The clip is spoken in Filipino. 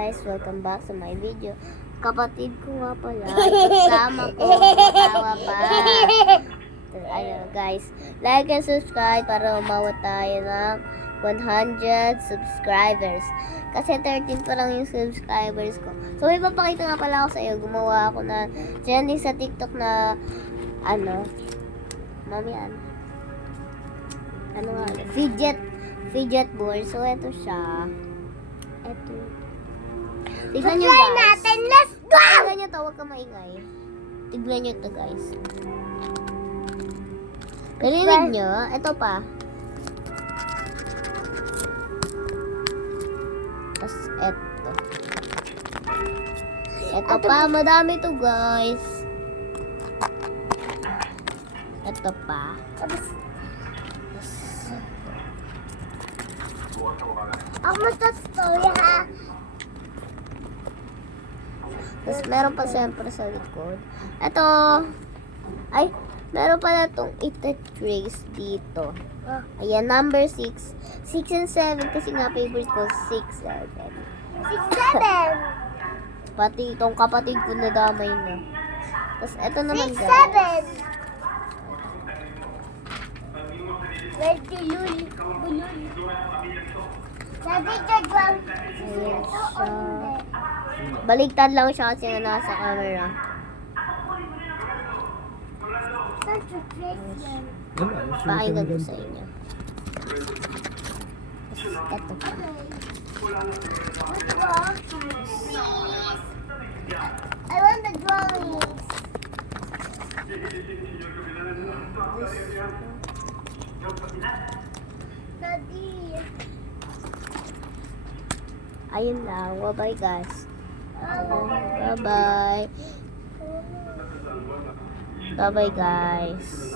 guys, welcome back sa my video. Kapatid ko nga pala, kasama ko, kasama pa. Ayun guys, like and subscribe para umawat tayo ng 100 subscribers. Kasi 13 pa lang yung subscribers ko. So may papakita nga pala ako sa iyo. Gumawa ako na trending sa TikTok na mami fidget board. So eto siya. Eto. Tignan nyo guys. Natin. Let's go! Tignan nyo to, huwag ka maingay. Tignan nyo to guys. Narinig nyo? Ito pa. Tapos eto. Ito pa, madami to guys. Ito pa. Ako story ha. Tapos meron pa siyempre sa likod. Ito. Ay, meron pala itong trace dito. Ayan, number 6. 6 and 7 kasi nga favorite ko 6, 7. 6, 7! Pati itong kapatid ko na damay na. Tapos ito naman 6, guys. 7! Where's the luli? Sabi ka dyan. Ayan siya. Baligtad lang siya kasi nga nasa camera. Such a trace yan. Pakinggan ko sa inyo. Ito pa. I want the drawings. Daddy. Ayun lang. Bye-bye guys. Bye-bye. Bye-bye guys.